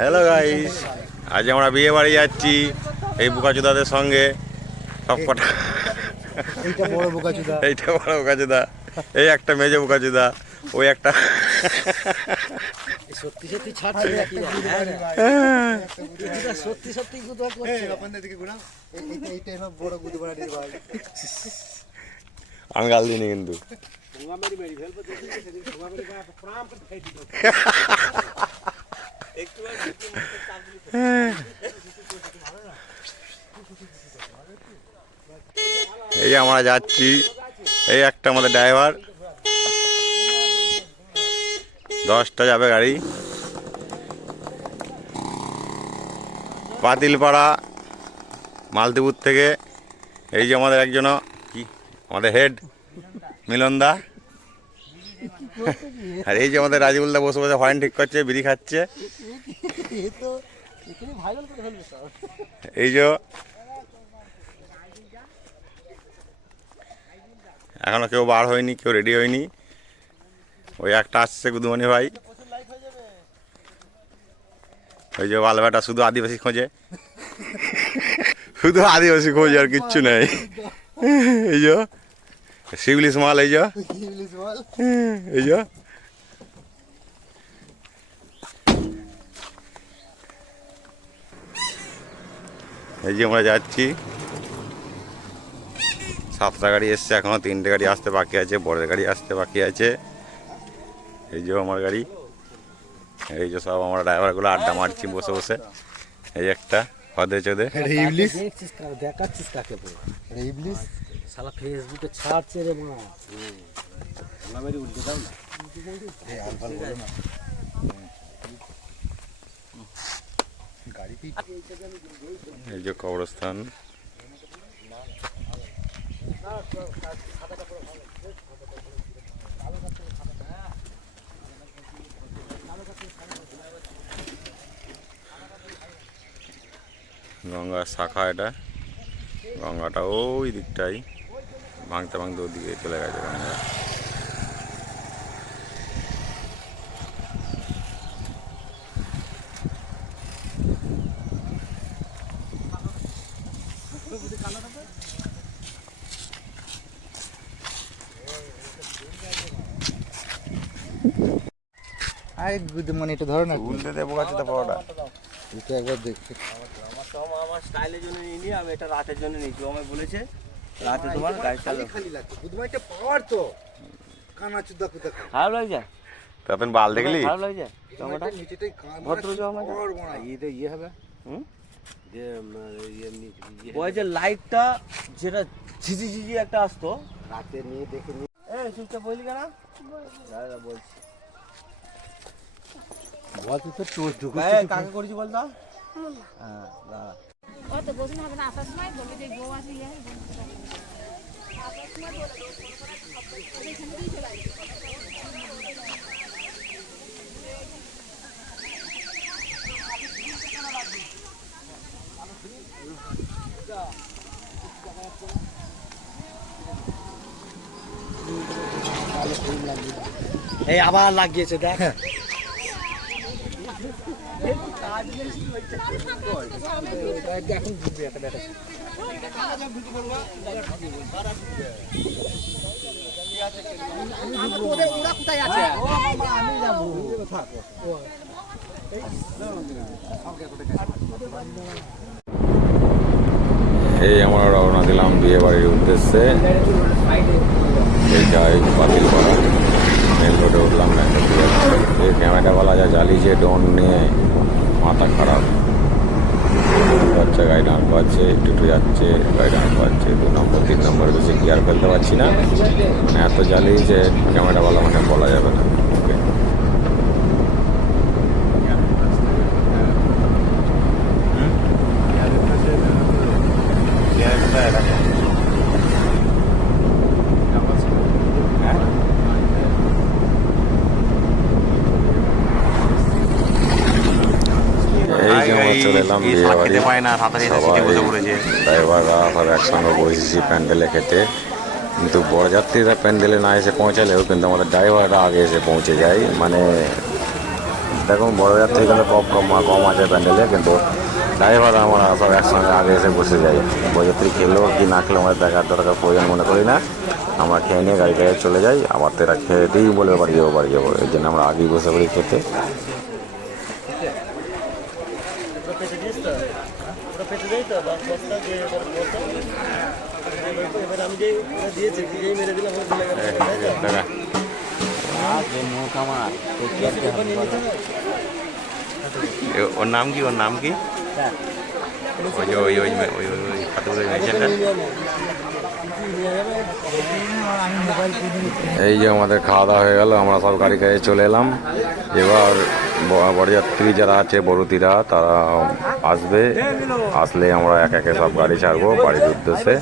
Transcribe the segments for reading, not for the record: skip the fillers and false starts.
Hello guys, আজ আমরা বিয়ে বাড়ি যাচ্ছি এই বোকাচোদাদের সঙ্গে। সব কটা এইটা বড় বোকাচোদা, এইটা বড় বোকাচোদা, এই একটা মেজো বোকাচোদা, ওই একটা সত্যি সত্যি ছাড়ছে নাকি? সত্যি সত্যি গুদা করছে। আপনাদের দিকে ঘোরা, এইটা এবার বড় গুদা বাড়া দিয়ে ভাই। আমি গাল দিইনি কিন্তু। এই আমরা যাচ্ছি, এই একটা আমাদের ড্রাইভার, 10টা যাবে গাড়ি। পাতিলপাড়া মালতীপুর থেকে। এই যে আমাদের একজন কি আমাদের হেড মিলনদা, আর এই যে আমাদের রাজিবুলদা বসে বসে হরেন ঠিক করছে, বিড়ি খাচ্ছে। এই যে এখনো কেউ বার হয়নি, কেউ রেডি হয়নি। ওই একটা আসছে গুদুমণি ভাই, ওই যে বালবাটা শুধু আদিবাসী খোঁজে, শুধু আদিবাসী খোঁজে, আর কিচ্ছু নেই। এই যে শিবলিশ মাল, এই যে এই যে এই যে আমরা যাচ্ছি। 7টা গাড়ি এসছে, এখনো 3টে গাড়ি আসতে বাকি আছে, বড়ের গাড়ি আসতে বাকি আছে। এই যে আমার গাড়ি, এই যে সব আমরা ড্রাইভারগুলো আড্ডা মারছি বসে বসে। এই একটা হদে চোদে দেখাচ্ছিস কাকে? ইবলিশ শালা ফেসবুকে ছাড়ছে রে মা। আমাদের উল্টে দাও না, এই আলফাল বলো না। গাড়িতে এই যে কবরস্থান। গঙ্গার শাখা এটা, গঙ্গাটা ওই দিকটাই ভাঙতে ভাঙতে ওদিকে চলে গেছে গঙ্গা। আরে গুদ মানে এটা ধরো না, উল্টে দেবো গাছে তো পড়াটা। এটা একবার দেখতে। আমার স্টাইলের জন্য নিইনি, আমি এটা রাতের জন্য নিয়েছি। ও আমায় বলেছে রাতে তোমার গাড়ি চালাও। খালি লাগছে গুদমাইটা পাওয়ার তো কানা চুদা কুদা খারাপ লাগছে? তখন বাল দেখলি? খারাপ লাগছে? টমেটো নিচেটাই ভদ্র জামা পাওয়ার বড় এটা ইয়ে হবে। হুম, যে ওই যে লাইটটা যেটা ঝিঝি ঝিঝি একটা আসতো রাতে নিয়ে দেখে নিয়ে। এই সুইচটা বললি কেন? দাদা বলছি। বল তুই তো টোস ঢুকুস। কাকে করেছি বলতো? হ্যাঁ দাদা। অত বসে হবে না, আসার সময় বলবি যে বউ আছে ইয়ে এই আবার লাগিয়েছে দেখ। এখন বুঝবি একটা দেখা। ওরা কোথায় আছে? আমি যাবো। এই আমরা রওনা দিলাম বিয়ে বাড়ির উদ্দেশ্যে। এই যাই পাতিলপাড়া মেন রোডে উঠলাম, এই ক্যামেরাওয়ালা যা জ্বালিয়েছে ড্রোন নিয়ে, মাথা খারাপ হচ্ছে। গাড়ি দাঁড় পাচ্ছে, একটু একটু যাচ্ছে, গাড়ি দাঁড় পাচ্ছে 2 নম্বর 3 নম্বরে বেশি গিয়ার ফেলতে পারছি না, মানে এত জ্বালিয়েছে ক্যামেরাওয়ালা, মানে বলা যাবে না। চলে এলাম বিয়ে বাড়ি, ড্রাইভাররা সব একসঙ্গে বসেছি প্যান্ডেলে খেতে। কিন্তু বরযাত্রীরা প্যান্ডেলে না এসে পৌঁছালেও কিন্তু আমাদের ড্রাইভাররা আগে এসে পৌঁছে যায়, মানে দেখুন বড়বাজার থেকে কিন্তু কম আছে প্যান্ডেলে, কিন্তু ড্রাইভার আমরা সব একসঙ্গে আগে এসে বসে যাই। বরযাত্রী খেলেও কি না খেলেও আমাদের দেখার দরকার প্রয়োজন মনে করি না। আমরা খেয়ে নিয়ে গাড়ি চলে যাই, আবার তো এরা খেতেই বলবে বাড়ি যাবো। এই জন্য আমরা আগেই বসে পড়ি খেতে। ওর নাম কি? এই যে আমাদের খাওয়া দাওয়া হয়ে গেল, আমরা সব গাড়ি গাড়ি চলে এলাম। এবার বরযাত্রী যারা আছে বরুতিরা তারা আসবে, আসলে আমরা এক একে সব গাড়ি ছাড়বো বাড়ির উদ্দেশ্যে।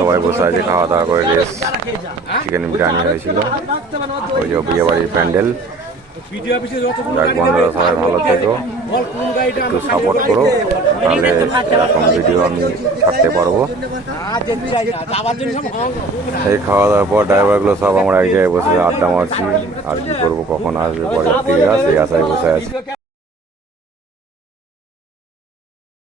সবাই বসে আছে খাওয়া দাওয়া করে, রেস্ট। চিকেন বিরিয়ানি হয়েছিল, ওই যে বিয়ে বাড়ির প্যান্ডেল। যাক বন্ধুরা, সবাই ভালো থেকো, একটু সাপোর্ট করো, তাহলে এরকম ভিডিও আমি ছাড়তে পারবো। এই খাওয়া দাওয়ার পর ড্রাইভারগুলো সব আমরা এক জায়গায় বসে আড্ডা মারছি, আর কি করবো, কখন আসবে বরযাত্রীরা সেই আশায় বসে আছি।